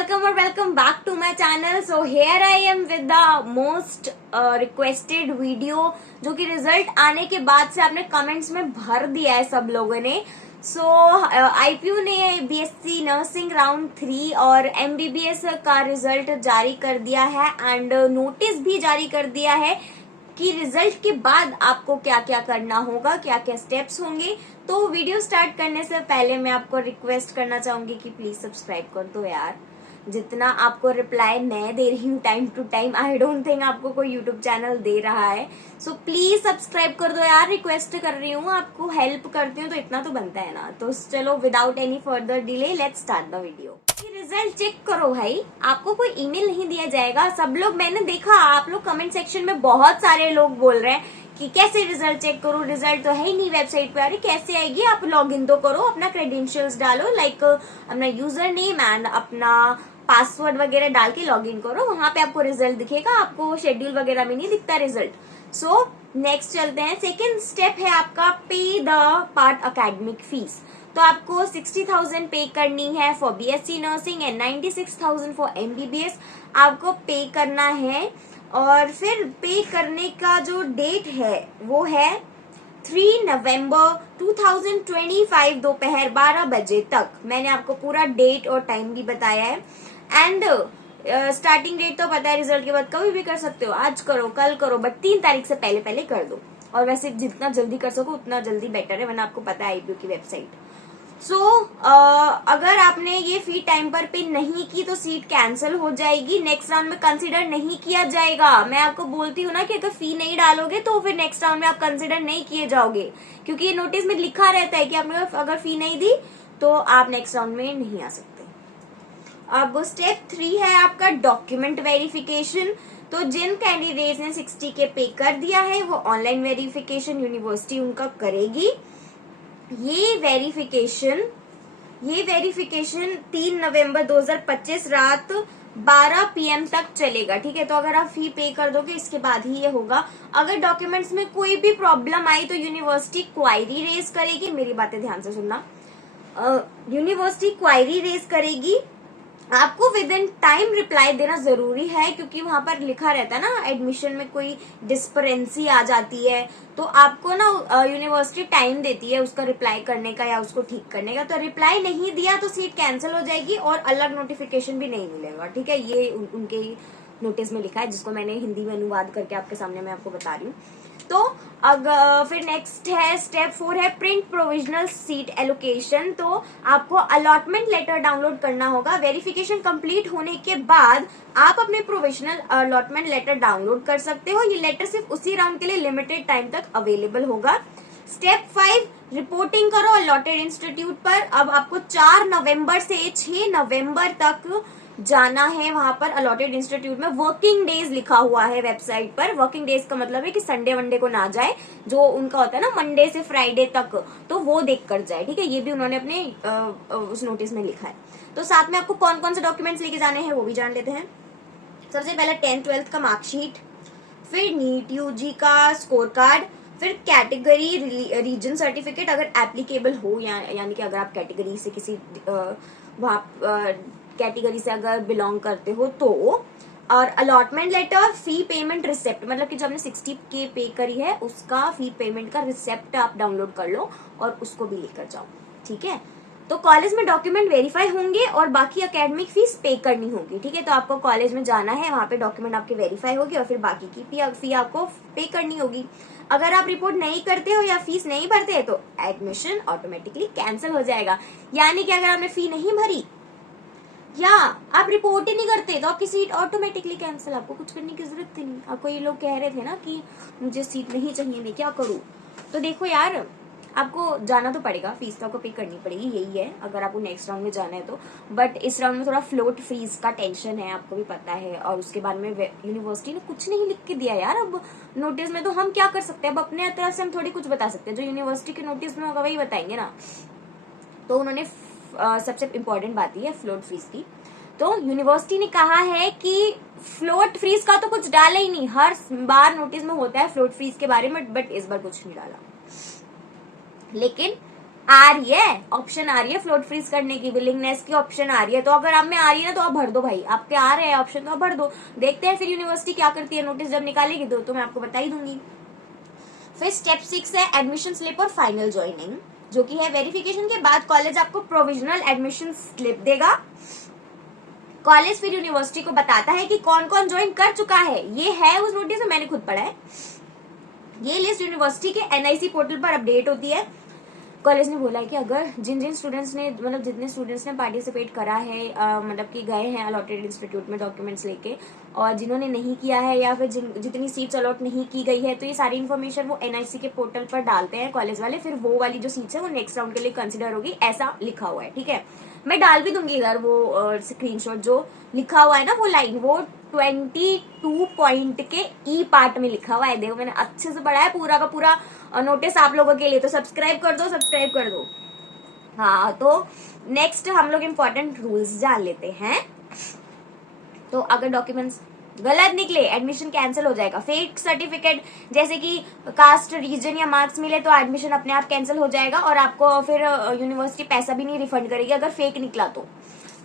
welcome or welcome back to my channel. So here I am with the most requested video जो कि result आने के बाद से आपने कमेंट्स में भर दिया है सब लोगों ने. सो आईपीयू ने बीएससी नर्सिंग राउंड 3 और एमबीबीएस का रिजल्ट जारी कर दिया है एंड नोटिस भी जारी कर दिया है कि रिजल्ट के बाद आपको क्या क्या करना होगा, क्या क्या स्टेप्स होंगे. तो वीडियो स्टार्ट करने से पहले मैं आपको रिक्वेस्ट करना चाहूंगी कि प्लीज सब्सक्राइब कर दो यार. जितना आपको रिप्लाई मैं दे रही हूँ time to time, I don't think आपको कोई यूट्यूब चैनल दे रहा है. सो प्लीज सब्सक्राइब कर दो यार, रिक्वेस्ट कर रही हूँ, आपको हेल्प करती हूँ तो इतना तो बनता है ना. तो चलो without any further delay let's start the video. Result check करो भाई, आपको कोई ईमेल नहीं दिया जाएगा. सब लोग, मैंने देखा आप लोग कमेंट सेक्शन में बहुत सारे लोग बोल रहे हैं कि कैसे रिजल्ट चेक करो, रिजल्ट तो है ही नहीं वेबसाइट पे. अरे कैसे आएगी, आप लॉग इन तो करो, अपना क्रेडेंशियल्स डालो, लाइक अपना यूजर नेम एंड अपना पासवर्ड वगैरह डाल के लॉग इन करो, वहां पे आपको रिजल्ट दिखेगा. आपको शेड्यूल वगैरह में नहीं दिखता रिजल्ट. सो नेक्स्ट चलते हैं. सेकेंड स्टेप है आपका पे द पार्ट अकेडमिक फीस. तो आपको 60,000 पे करनी है for BSc nursing and 96,000 for MBBS आपको पे करना है. और फिर पे करने का जो डेट है वो है 3 नवंबर 2025 दोपहर 12 बजे तक. मैंने आपको पूरा डेट और टाइम भी बताया है. एंड स्टार्टिंग डेट तो पता है, रिजल्ट के बाद कभी भी कर सकते हो, आज करो कल करो, बट 3 तारीख से पहले पहले कर दो. और वैसे जितना जल्दी कर सको उतना जल्दी बेटर है, वरना आपको पता है आईपीयू की वेबसाइट. सो अगर आपने ये फी टाइम पर पे नहीं की तो सीट कैंसिल हो जाएगी, नेक्स्ट राउंड में कंसीडर नहीं किया जाएगा. मैं आपको बोलती हूँ ना कि अगर फी नहीं डालोगे तो फिर नेक्स्ट राउंड में आप कंसीडर नहीं किए जाओगे, क्योंकि ये नोटिस में लिखा रहता है कि आपने अगर फी नहीं दी तो आप नेक्स्ट राउंड में नहीं आ सकते. अब स्टेप 3 है आपका डॉक्यूमेंट वेरिफिकेशन. तो जिन कैंडिडेट्स ने 60 के पे कर दिया है वो ऑनलाइन वेरिफिकेशन यूनिवर्सिटी उनका करेगी. ये वेरिफिकेशन 3 नवंबर 2025 रात 12 PM तक चलेगा. ठीक है, तो अगर आप फी पे कर दोगे इसके बाद ही ये होगा. अगर डॉक्यूमेंट्स में कोई भी प्रॉब्लम आई तो यूनिवर्सिटी क्वायरी रेज करेगी. मेरी बातें ध्यान से सुनना, यूनिवर्सिटी क्वायरी रेज करेगी. आपको विद इन टाइम रिप्लाई देना जरूरी है, क्योंकि वहां पर लिखा रहता है ना एडमिशन में कोई डिस्परेंसी आ जाती है तो आपको ना यूनिवर्सिटी टाइम देती है उसका रिप्लाई करने का या उसको ठीक करने का. तो रिप्लाई नहीं दिया तो सीट कैंसिल हो जाएगी और अलग नोटिफिकेशन भी नहीं मिलेगा. ठीक है, ये उनके नोटिस में लिखा है, जिसको मैंने हिंदी में अनुवाद करके आपके सामने मैं आपको बता रही हूँ. तो अगर फिर नेक्स्ट है स्टेप 4 है प्रिंट प्रोविजनल सीट एलोकेशन. तो आपको अलॉटमेंट लेटर डाउनलोड करना होगा. वेरिफिकेशन कंप्लीट होने के बाद आप अपने प्रोविजनल अलॉटमेंट लेटर डाउनलोड कर सकते हो. ये लेटर सिर्फ उसी राउंड के लिए लिमिटेड टाइम तक अवेलेबल होगा. स्टेप 5 रिपोर्टिंग करो अलॉटेड इंस्टीट्यूट पर. अब आपको 4 नवंबर से 6 नवंबर तक जाना है वहां पर अलॉटेड इंस्टीट्यूट में. वर्किंग डेज लिखा हुआ है वेबसाइट पर. वर्किंग डेज का मतलब है कि संडे वनडे को ना जाए, जो उनका होता है ना मंडे से फ्राइडे तक, तो वो देख कर जाए. ठीक है, ये भी उन्होंने अपने उस नोटिस में लिखा है. तो साथ में आपको कौन कौन से डॉक्यूमेंट्स लेके जाने हैं वो भी जान लेते हैं. सबसे पहले 10th-12th का मार्कशीट, फिर नीट यूजी का स्कोर कार्ड, फिर कैटेगरी रीजन सर्टिफिकेट अगर एप्लीकेबल हो, यानी कि अगर आप कैटेगरी से किसी वहां कैटेगरी से अगर बिलोंग करते हो तो, और अलॉटमेंट लेटर, फी पेमेंट रिसेप्ट, मतलब कि जो आपने 60 के पे करी है उसका फी पेमेंट का रिसेप्ट आप डाउनलोड कर लो और उसको भी लेकर जाओ. ठीक है, तो कॉलेज में डॉक्यूमेंट वेरीफाई होंगे और बाकी एकेडमिक फीस पे करनी होगी. ठीक है, तो आपको कॉलेज में जाना है, वहां पे डॉक्यूमेंट आपके वेरीफाई होगी और फिर बाकी की फी आपको पे करनी होगी. अगर आप रिपोर्ट नहीं करते हो या फीस नहीं भरते हैं तो एडमिशन ऑटोमेटिकली कैंसिल हो जाएगा. यानी कि अगर आपने फी नहीं भरी या आप रिपोर्ट ही नहीं करते तो आपकी सीट ऑटोमेटिकली कैंसिल. आपको कुछ करने की जरूरत ही नहीं. आपको ये लोग कह रहे थे ना कि मुझे सीट नहीं चाहिए, मैं क्या करूं. तो देखो यार, आपको जाना तो पड़ेगा, फीस तो आपको पे करनी पड़ेगी, यही है अगर आपको नेक्स्ट राउंड में जाना है तो. बट इस राउंड में थोड़ा फ्लोट फीस का टेंशन है, आपको भी पता है. और उसके बाद में यूनिवर्सिटी ने कुछ नहीं लिख के दिया यार अब नोटिस में, तो हम क्या कर सकते हैं. अब अपने तरफ से हम थोड़ी कुछ बता सकते हैं, जो यूनिवर्सिटी के नोटिस में होगा वही बताएंगे ना. तो उन्होंने सबसे इम्पोर्टेंट बात ही है फ्लोट फीस की. तो यूनिवर्सिटी ने कहा है कि फ्लोट फीस का तो कुछ डाला ही नहीं. हर बार नोटिस में होता है फ्लोट फीस के बारे में, बट इस बार कुछ नहीं डाला. लेकिन आ रही है, ऑप्शन आ रही है फ्लोट फ्रीज करने की, विलिंगनेस की ऑप्शन आ रही है। तो अगर आप में आ रही है ना तो आप भर दो भाई, आपके आ रहे हैं ऑप्शन तो आप भर दो। देखते हैं फिर यूनिवर्सिटी क्या करती है, नोटिस जब निकालेगी तो मैं आपको बता ही दूंगी। फिर स्टेप 6 है एडमिशन स्लिप और फाइनल ज्वाइनिंग, जो कि है वेरिफिकेशन के बाद कॉलेज आपको प्रोविजनल एडमिशन स्लिप देगा। कॉलेज फिर यूनिवर्सिटी को बताता है कि कौन कौन ज्वाइन कर चुका है, ये है उस नोटिस में, मैंने खुद पढ़ा है। ये लिस्ट यूनिवर्सिटी के एनआईसी पोर्टल पर अपडेट होती है। कॉलेज ने बोला है कि अगर जिन स्टूडेंट्स ने मतलब जितने स्टूडेंट्स ने पार्टिसिपेट करा है, मतलब कि गए हैं अलॉटेड इंस्टीट्यूट में डॉक्यूमेंट्स लेके, और जिन्होंने नहीं किया है या फिर जितनी सीट्स अलॉट नहीं की गई है, तो ये सारी इन्फॉर्मेशन वो एनआईसी के पोर्टल पर डालते हैं कॉलेज वाले। फिर वो वाली जो सीट्स है वो नेक्स्ट राउंड के लिए कंसिडर होगी, ऐसा लिखा हुआ है। ठीक है, मैं डाल भी दूंगी इधर वो स्क्रीनशॉट जो लिखा हुआ है ना, वो लाइन वो 22 पॉइंट के ई पार्ट में लिखा हुआ है। देखो मैंने अच्छे से पढ़ा है पूरा का पूरा नोटिस आप लोगों के लिए, तो सब्सक्राइब कर दो, सब्सक्राइब कर दो। हाँ, तो नेक्स्ट हम लोग इम्पोर्टेंट रूल्स जान लेते हैं। तो अगर डॉक्यूमेंट्स गलत निकले एडमिशन कैंसिल हो जाएगा। फेक सर्टिफिकेट जैसे कि कास्ट, रीजन या मार्क्स मिले तो एडमिशन अपने आप कैंसिल हो जाएगा और आपको फिर यूनिवर्सिटी पैसा भी नहीं रिफंड करेगी अगर फेक निकला तो।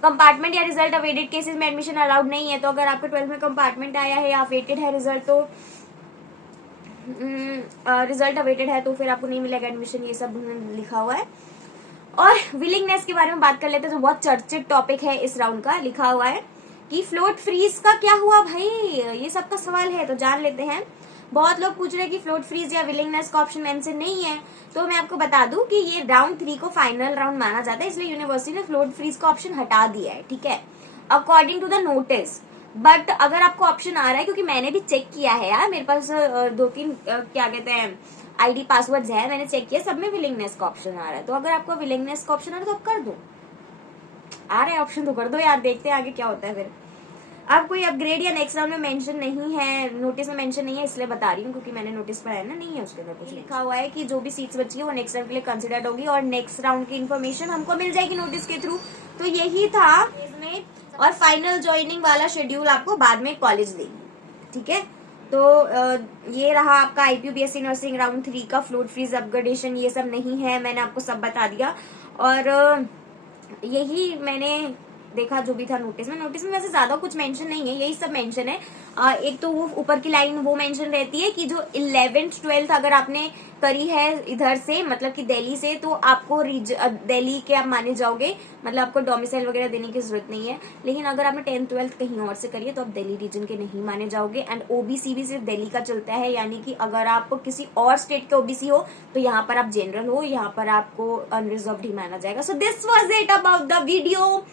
कंपार्टमेंट या रिजल्ट अवेटेड केसेस में एडमिशन अलाउड नहीं है। तो अगर आपके 12th में कंपार्टमेंट आया है या अवेटेड है रिजल्ट, तो रिजल्ट अवेटेड है तो फिर आपको नहीं मिलेगा एडमिशन, ये सब लिखा हुआ है। और विलिंगनेस के बारे में बात कर लेते हैं, जो बहुत चर्चित टॉपिक है इस राउंड का। लिखा हुआ है कि फ्लोट फ्रीज का क्या हुआ भाई, ये सबका सवाल है, तो जान लेते हैं। बहुत लोग पूछ रहे हैं कि फ्लोट फ्रीज या विलिंगनेस का ऑप्शन मेंशन नहीं है, तो मैं आपको बता दूं कि ये राउंड 3 को फाइनल राउंड माना जाता है, इसलिए यूनिवर्सिटी ने फ्लोट फ्रीज का ऑप्शन हटा दिया है। ठीक है, according to the notice. But अगर आपको ऑप्शन आ रहा है, क्योंकि मैंने भी चेक किया है यार, मेरे पास 2-3 क्या कहते हैं आईडी पासवर्ड्स है, मैंने चेक किया, सब में विलिंगनेस का ऑप्शन आ रहा है। तो अगर आपको विलिंगनेस का ऑप्शन आ रहा है तो आप कर दो, आ रहा है ऑप्शन तो कर दो यार, देखते हैं आगे क्या होता है। फिर अब कोई अपग्रेड या नेक्स्ट राउंड में मेंशन नहीं है, नोटिस में मेंशन नहीं है, इसलिए बता रही हूँ क्योंकि मैंने नोटिस पढ़ा है ना, नहीं है उसके अंदर कुछ लिखा हुआ है कि जो भी सीट्स बची है वो नेक्स्ट राउंड के लिए कंसिडर्ड होगी और नेक्स्ट राउंड की इन्फॉर्मेशन हमको मिल जाएगी नोटिस के थ्रू। तो यही था इसमें, और फाइनल ज्वाइनिंग वाला शेड्यूल आपको बाद में कॉलेज देगी। ठीक है, तो ये रहा आपका आईपीयू बीएससी नर्सिंग राउंड 3 का। फ्लोट फ्रीज, अपग्रेडेशन ये सब नहीं है, मैंने आपको सब बता दिया। और यही मैंने देखा जो भी था नोटिस में वैसे ज्यादा कुछ मेंशन नहीं है, यही सब मेंशन है। एक तो वो ऊपर की लाइन वो मेंशन रहती है कि जो 11th 12th अगर आपने करी है इधर से, मतलब कि दिल्ली से, तो आपको दिल्ली के आप माने जाओगे, मतलब आपको डोमिसाइल वगैरह देने की जरूरत नहीं है। लेकिन अगर आपने 10th 12th कहीं और से करी है तो आप दिल्ली रीजन के नहीं माने जाओगे। एंड ओबीसी भी सिर्फ दिल्ली का चलता है, यानी कि अगर आप किसी और स्टेट के ओबीसी हो तो यहाँ पर आप जनरल हो, यहाँ पर आपको अनरिजर्व्ड ही माना जाएगा। So this was it about the video.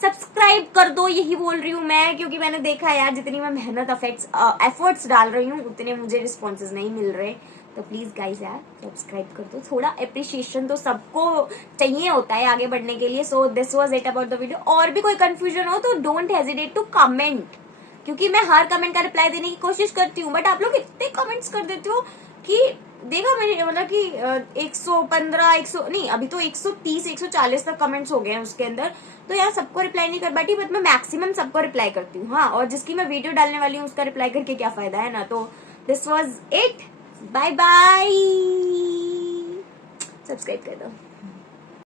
Subscribe कर दो, यही बोल रही हूँ मैं, क्योंकि मैंने देखा यार जितनी मैं मेहनत एफर्ट्स डाल रही हूँ उतने मुझे रिस्पॉन्सेज नहीं मिल रहे। तो प्लीज गाइज यार सब्सक्राइब कर दो, थोड़ा अप्रिशिएशन तो सबको चाहिए होता है आगे बढ़ने के लिए। So this was it about the video. और भी कोई कंफ्यूजन हो तो डोंट हेजिटेट टू कमेंट, क्योंकि मैं हर कमेंट का रिप्लाई देने की कोशिश करती हूँ, बट आप लोग इतने कमेंट्स कर देते हो कि देखा मैंने, मतलब कि 115 100 नहीं, अभी तो 130 140 तक कमेंट्स हो गए हैं उसके अंदर। तो यार सबको रिप्लाई नहीं कर पाती, बट मैं मैक्सिमम सबको रिप्लाई करती हूँ। हाँ, और जिसकी मैं वीडियो डालने वाली हूँ उसका रिप्लाई करके क्या फायदा है ना। तो this was it, bye bye, subscribe कर दो।